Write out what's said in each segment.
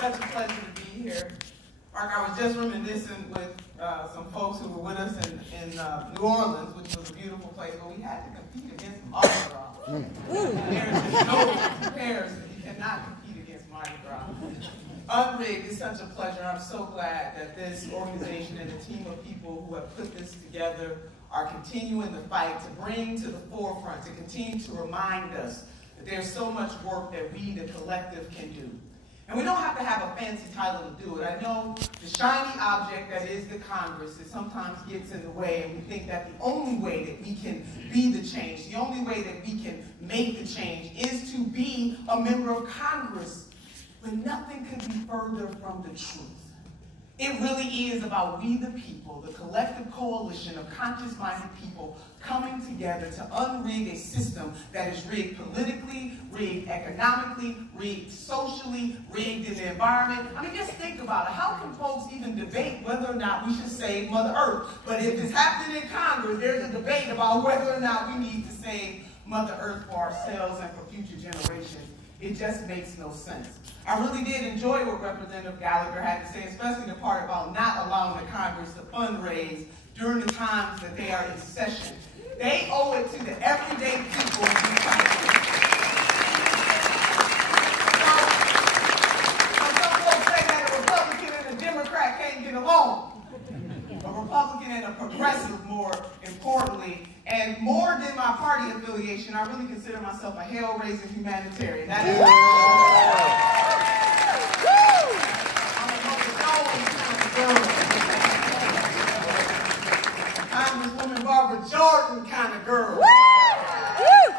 such a pleasure to be here. Mark, I was just reminiscing with some folks who were with us in New Orleans, which was a beautiful place, but we had to compete against Mardi Gras. There's just no comparison. You cannot compete against Mardi Gras. UnRig is such a pleasure. I'm so glad that this organization and the team of people who have put this together are continuing the fight to bring to the forefront, to continue to remind us that there's so much work that we, the collective, can do. And we don't have to have a fancy title to do it. I know the shiny object that is the Congress, it sometimes gets in the way, and we think that the only way that we can be the change, the only way that we can make the change is to be a member of Congress. But nothing could be further from the truth. It really is about we the people, the collective coalition of conscious-minded people coming together to unrig a system that is rigged politically, rigged economically, rigged socially, rigged in the environment. I mean, just think about it. How can folks even debate whether or not we should save Mother Earth? But if it's happening in Congress, there's a debate about whether or not we need to save Mother Earth for ourselves and for future generations. It just makes no sense. I really did enjoy what Representative Gallagher had to say, especially the part about not allowing the Congress to fundraise during the times that they are in session. They owe it to the everyday people in this country. Some folks say that a Republican and a Democrat can't get along. A Republican and a progressive, more importantly. And more than my party affiliation, I really consider myself a hell-raising humanitarian. That is I'm a Congresswoman Barbara Jordan kind of girl.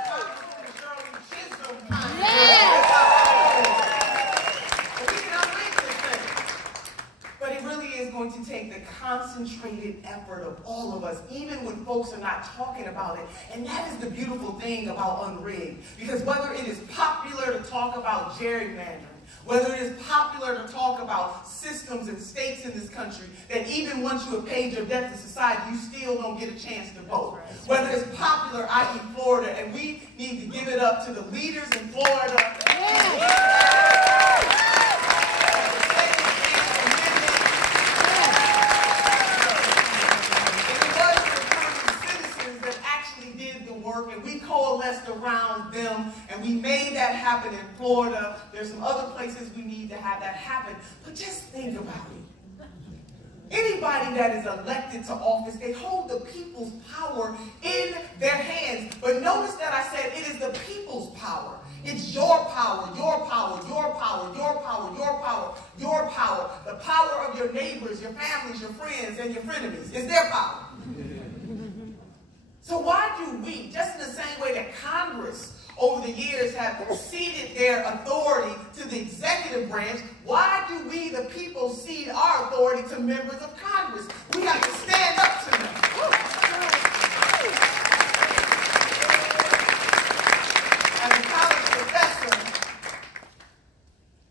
Congresswoman Shirley Chisholm kind of girl. But we can unleash this thing. But it really is going to take the concentrated effort of all of us, even when folks are not talking about it. And that is the beautiful thing about UnRig. Because whether it is popular to talk about gerrymandering, whether it is popular to talk about systems and states in this country that even once you have paid your debt to society, you still don't get a chance to vote. Whether it's popular, i.e. Florida, and we need to give it up to the leaders in Florida. And we coalesced around them, and we made that happen in Florida. There's some other places we need to have that happen. But just think about it. Anybody that is elected to office, they hold the people's power in their hands. But notice that I said it is the people's power. It's your power, your power, your power, your power, your power, your power. The power of your neighbors, your families, your friends, and your frenemies. It's their power. So why do we, just in the same way that Congress over the years have ceded their authority to the executive branch, why do we, the people, cede our authority to members of Congress? We have to stand up to them. As a college professor,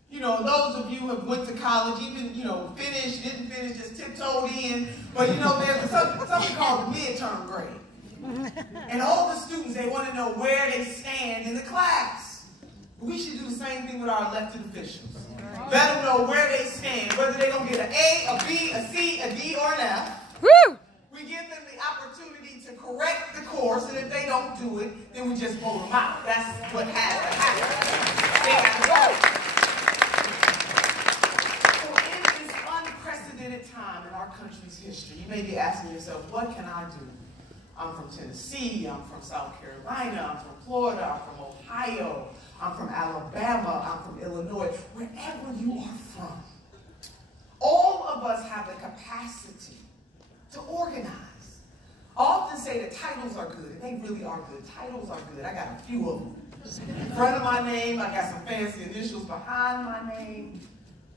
you know, those of you who have went to college, even, you know, finished, didn't finish, just tiptoed in, but you know, there's something called the midterm grade. And all the students, they want to know where they stand in the class. We should do the same thing with our elected officials. Let them know where they stand, whether they're going to get an A, a B, a C, a D, or an F. Woo! We give them the opportunity to correct the course, and if they don't do it, then we just vote them out. That's what has to happen. They have to go. So in this unprecedented time in our country's history, you may be asking yourself, what can I do? I'm from Tennessee, I'm from South Carolina, I'm from Florida, I'm from Ohio, I'm from Alabama, I'm from Illinois, wherever you are from. All of us have the capacity to organize. I often say that titles are good, and they really are good. Titles are good. I got a few of them. In front of my name, I got some fancy initials behind my name.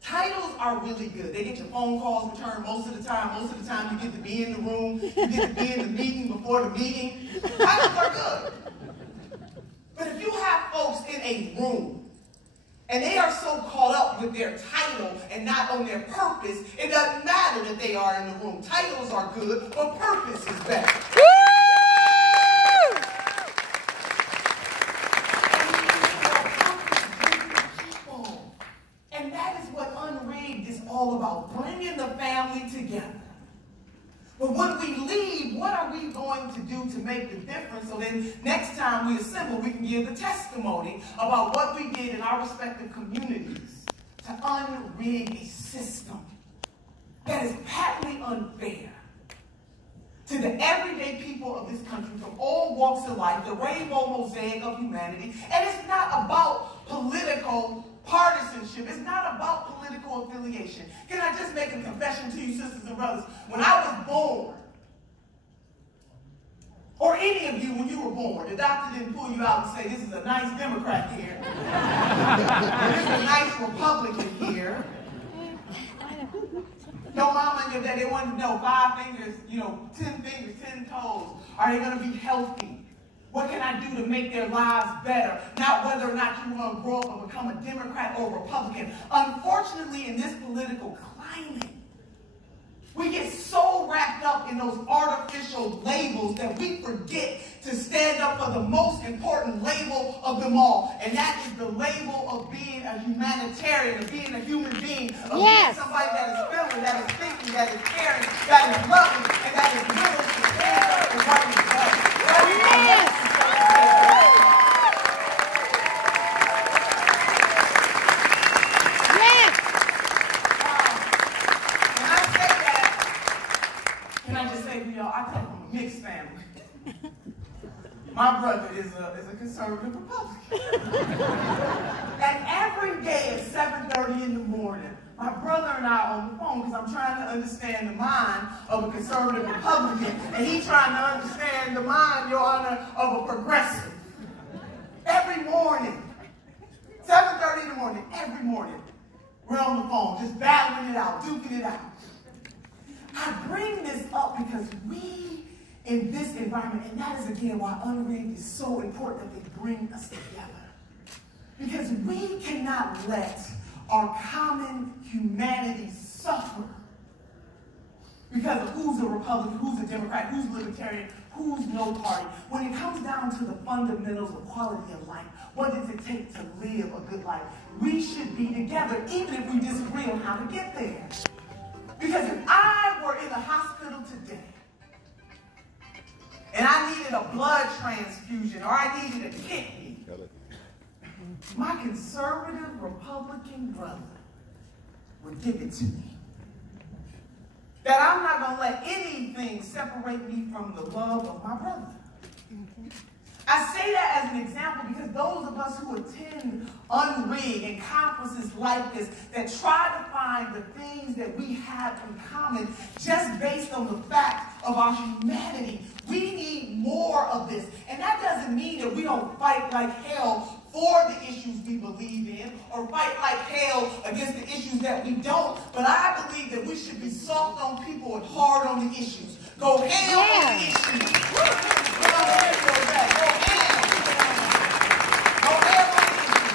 Titles are really good. They get your phone calls returned most of the time. Most of the time you get to be in the room. You get to be in the meeting before the meeting. Titles are good. But if you have folks in a room and they are so caught up with their title and not on their purpose, it doesn't matter that they are in the room. Titles are good, but purpose is better. And that is what all about bringing the family together. But when we leave, what are we going to do to make the difference so then next time we assemble, we can give the testimony about what we did in our respective communities to unrig a system that is patently unfair to the everyday people of this country from all walks of life, the rainbow mosaic of humanity. And it's not about political partisanship. It's not about political affiliation. Can I just make a confession to you, sisters and brothers? When I was born, or any of you when you were born, the doctor didn't pull you out and say, this is a nice Democrat here, and this is a nice Republican here. Your mama and your dad, they wanted to know 5 fingers, 10 fingers, 10 toes. Are they going to be healthy? What can I do to make their lives better? Not whether or not you're going to grow up and become a Democrat or Republican. Unfortunately, in this political climate, we get so wrapped up in those artificial labels that we forget to stand up for the most important label of them all. And that is the label of being a humanitarian, of being a human being, of being somebody that is feeling, that is thinking, that is caring, that is loving, and that is willing to stand up for what is right. I come from a mixed family. My brother is a conservative Republican. And every day at 7:30 in the morning, my brother and I are on the phone because I'm trying to understand the mind of a conservative Republican, and he's trying to understand the mind, Your Honor, of a progressive. Every morning, 7:30 in the morning, every morning, we're on the phone, just battling it out, duking it out. I bring this up because we, in this environment, and that is again why UnRig is so important that they bring us together. Because we cannot let our common humanity suffer because of who's a Republican, who's a Democrat, who's libertarian, who's no party. When it comes down to the fundamentals of quality of life, what does it take to live a good life? We should be together, even if we disagree on how to get there. Because if I were in a hospital today, and I needed a blood transfusion, or I needed a kidney, my conservative Republican brother would give it to me. That I'm not going to let anything separate me from the love of my brother. I say that as an example because those of us who attend UnRig and conferences like this that try to find the things that we have in common just based on the fact of our humanity, we need more of this. And that doesn't mean that we don't fight like hell for the issues we believe in or fight like hell against the issues that we don't. But I believe that we should be soft on people and hard on the issues. Go ham on the issues. Go ham. Go ham on the issues.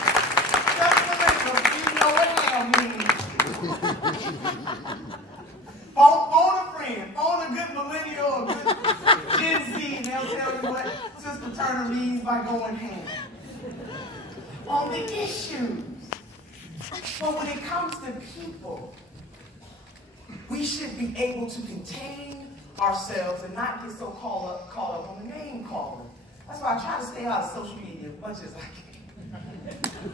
Just remember, you know what ham means. Phone a friend. Phone a good millennial or good Gen Z, and they'll tell you what Sister Turner means by going ham. On the issues. But when it comes to people, we should be able to contain ourselves and not get so caught up on the name calling. That's why I try to stay out of social media as much as I can.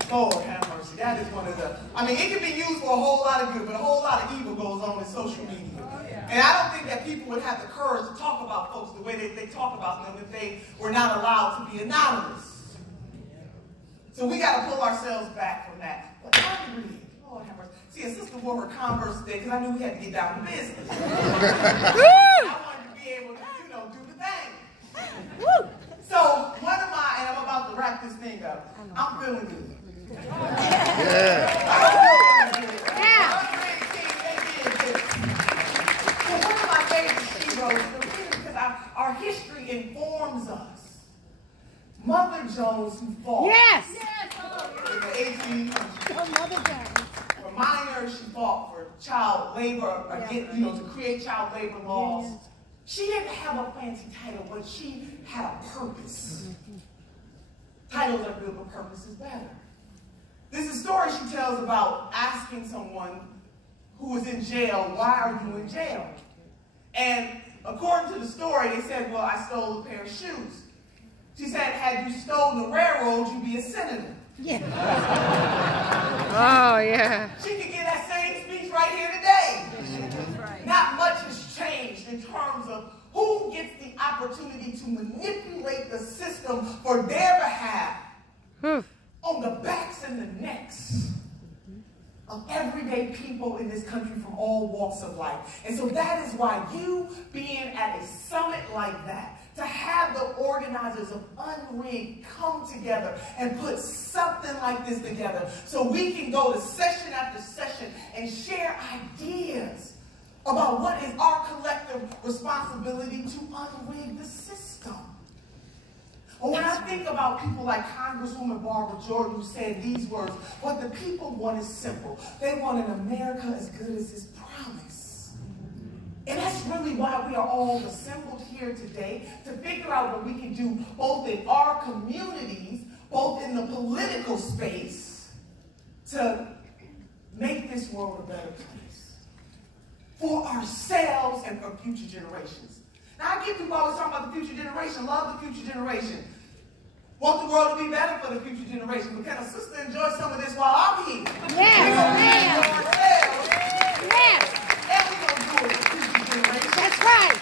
Lord have mercy. That is one of the, it can be used for a whole lot of good, but a whole lot of evil goes on in social media. And I don't think that people would have the courage to talk about folks the way they talk about them if they were not allowed to be anonymous. So we got to pull ourselves back from that. But UnRig, Lord have mercy. See, a sister wore her Converse today because I knew we had to get down to business. I wanted to be able to, do the thing. So one of my, and I'm about to wrap this thing up, I'm feeling good. So one of my favorite heroes, because our history informs us. Mother Jones, who fought in the 1800s. Oh, Mother Jones. For minors, she fought for child labor, to create child labor laws. She didn't have a fancy title, but she had a purpose. Titles are good, but purpose is better. This is a story she tells about asking someone who was in jail, why are you in jail? And according to the story, they said, well, I stole a pair of shoes. She said, had you stolen the railroad, you'd be a senator. Yeah. Oh, yeah. She could get that same speech right here today. Right. Not much has changed in terms of who gets the opportunity to manipulate the system for their behalf on the backs and the necks of everyday people in this country from all walks of life. And so that is why you being at a summit like that, to have the organizers of UnRig come together and put something like this together so we can go to session after session and share ideas about what is our collective responsibility to unrig the system. Or when I think about people like Congresswoman Barbara Jordan, who said these words, what the people want is simple. They want an America as good as its promise. And that's really why we are all assembled here today, to figure out what we can do both in our communities, both in the political space, to make this world a better place for ourselves and for future generations. Now, I get people always talking about the future generation, love the future generation. Want the world to be better for the fucher generation. But can a sister enjoy some of this while I'm here? Yes, ma'am. Yes. And we're going to do it for the future generation. That's right.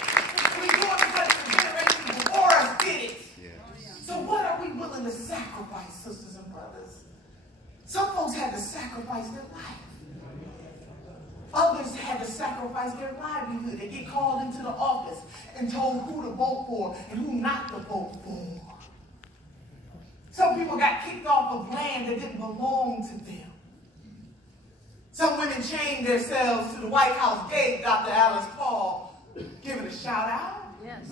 We do it because the generation before us did it. Yeah. So what are we willing to sacrifice, sisters and brothers? Some folks had to sacrifice their life. Others had to sacrifice their livelihood. They get called into the office and told who to vote for and who not to vote for. Some people got kicked off of land that didn't belong to them. Some women chained themselves to the White House gate, Dr. Alice Paul, giving a shout out. Yes.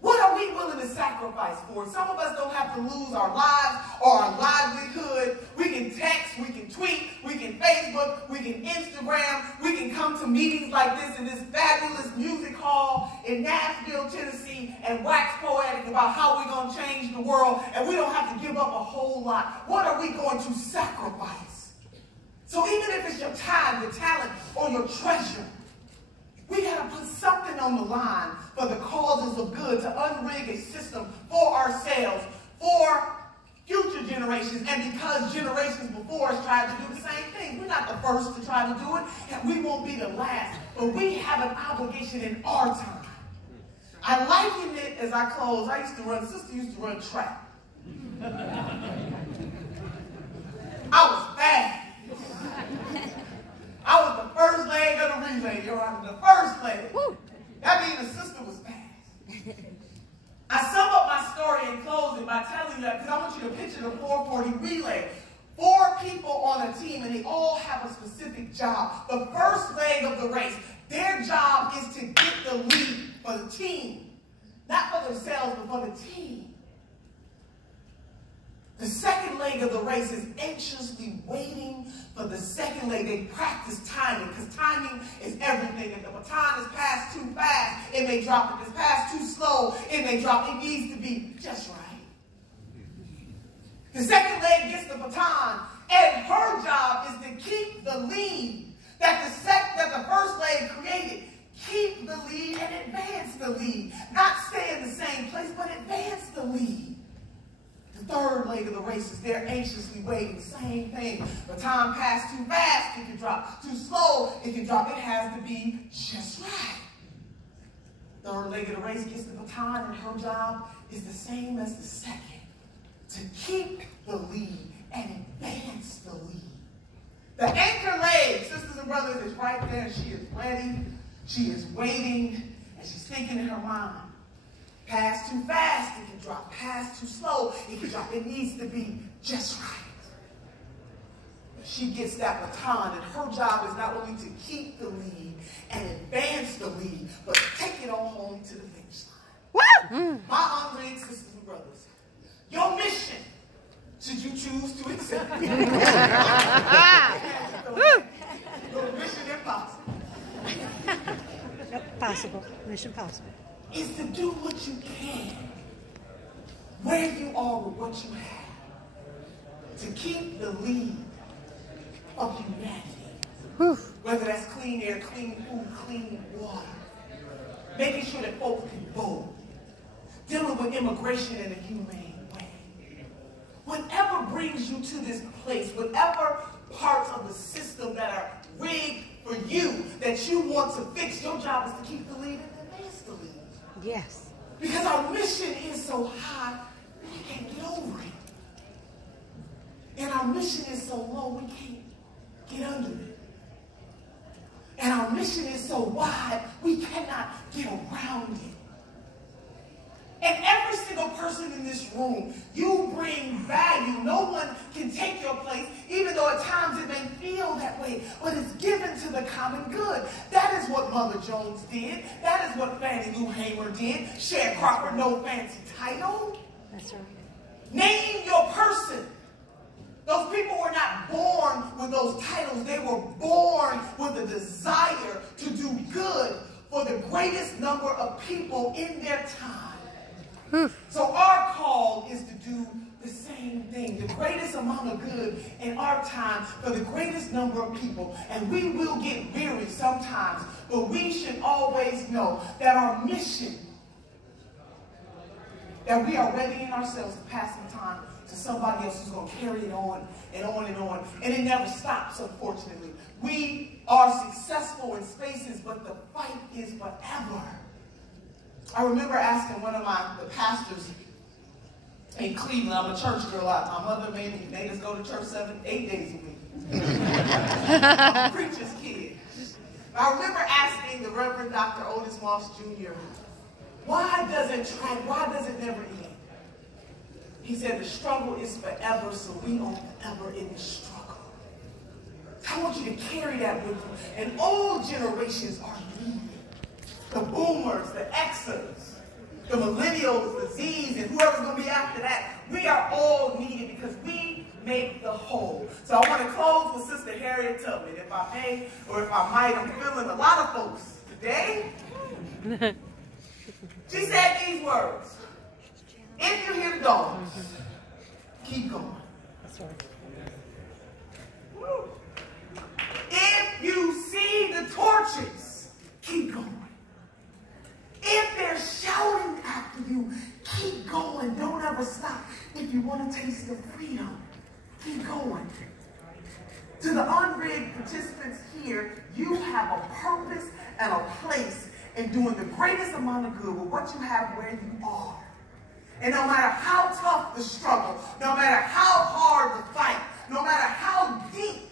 What are we willing to sacrifice for? Some of us don't have to lose our lives or our livelihood. We can text, we can tweet, we can Facebook, we can Instagram, we can come to meetings like this in this fabulous music hall in Nashville, Tennessee, and wax poetic about how we're going to change the world, and we don't have to give up a whole lot. What are we going to sacrifice? So even if it's your time, your talent, or your treasure, we got to put something on the line for the causes of good, to unrig a system for ourselves, for future generations, and because generations before us tried to do the same thing. We're not the first to try to do it, and we won't be the last, but we have an obligation in our time. I liken it, as I close, sister used to run track. I was fast. I was the first leg of the relay, Your Honor, the first leg. Woo. That means the sister was fast. I sum up my story in closing by telling you that, because I want you to picture the 440 relay. 4 people on a team, and they all have a specific job. The first leg of the race, their job is to get the lead for the team. Not for themselves, but for the team. The second leg of the race is anxiously waiting for the second leg. They practice timing, because timing is everything. If the baton is passed too fast, it may drop. If it's passed too slow, it may drop. It needs to be just right. The second leg gets the baton, and her job is to keep the lead that the first leg created. Keep the lead and advance the lead. Not stay in the same place, but advance the lead. The third leg of the race is they're anxiously waiting. Same thing. Baton passed too fast, it can drop. Too slow, it can drop. It has to be just right. Third leg of the race gets the baton, and her job is the same as the second. To keep the lead and advance the lead. The anchor leg, sisters and brothers, is right there. She is ready. She is waiting. And she's thinking in her mind. Pass too fast, it can drop. Pass too slow, it can drop. It needs to be just right. She gets that baton, and her job is not only to keep the lead and advance the lead, but take it on home to the finish line. My UnRig sisters and brothers, your mission, should you choose to accept it, your mission impossible. Possible. Mission possible. Is to do what you can, where you are with what you have, to keep the lead of humanity Whether that's clean air, clean food, clean water. Making sure that folks can vote. Dealing with immigration in a humane way. Whatever brings you to this place, whatever parts of the system that are rigged for you, that you want to fix, your job is to keep the lead and advance the lead. Yes. Because our mission is so high, we can't get over it. And our mission is so low, we can't get under it. And our mission is so wide, we cannot get around it. And every single person in this room, you bring value. No one can take your place, even though at times it may feel that way, but it's given to the common good. That is what Mother Jones did. That is what Fannie Lou Hamer did. Sharecropper, no fancy title. That's right. Name your person. Those people were not born with those titles. They were born with a desire to do good for the greatest number of people in their time. So our call is to do the same thing, the greatest amount of good in our time for the greatest number of people. And we will get weary sometimes, but we should always know that our mission, that we are readying ourselves to pass some time to somebody else who's going to carry it on and on and on. And it never stops, unfortunately. We are successful in spaces, but the fight is forever. I remember asking one of the pastors in Cleveland, I'm a church girl. My mother made us go to church 8 days a week. I'm a preacher's kid. I remember asking the Reverend Dr. Otis Moss Jr., why does it never end? He said the struggle is forever, so we are forever in the struggle. I want you to carry that with you. And all generations are needed. The boomers, the Xers, the millennials, the Zs, and whoever's going to be after that, we are all needed because we make the whole. So I want to close with Sister Harriet Tubman. If I may, or if I might, I'm feeling a lot of folks today. She said these words. If you hear the dogs, keep going. That's right. If you see the torches, keep going. If they're shouting after you, keep going. Don't ever stop. If you want to taste the freedom, keep going. To the UnRig participants here, you have a purpose and a place in doing the greatest amount of good with what you have where you are. And no matter how tough the struggle, no matter how hard the fight, no matter how deep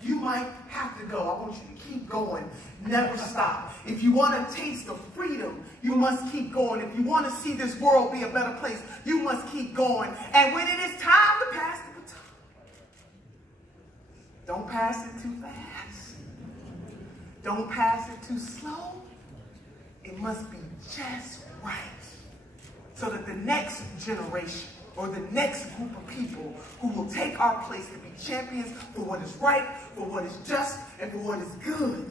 you might have to go, I want you to keep going. Never stop. If you want to taste the freedom, you must keep going. If you want to see this world be a better place, you must keep going. And when it is time to pass the baton, don't pass it too fast. Don't pass it too slow. It must be just right. So that the next generation or the next group of people who will take our place to be champions for what is right, for what is just, and for what is good,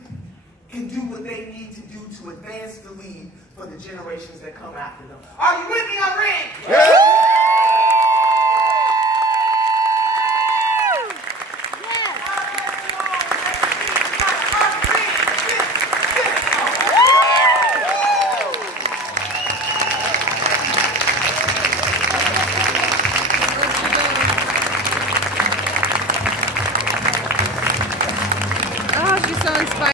can do what they need to do to advance the lead for the generations that come after them. Are you with me, UnRig? Oh, she's so inspired.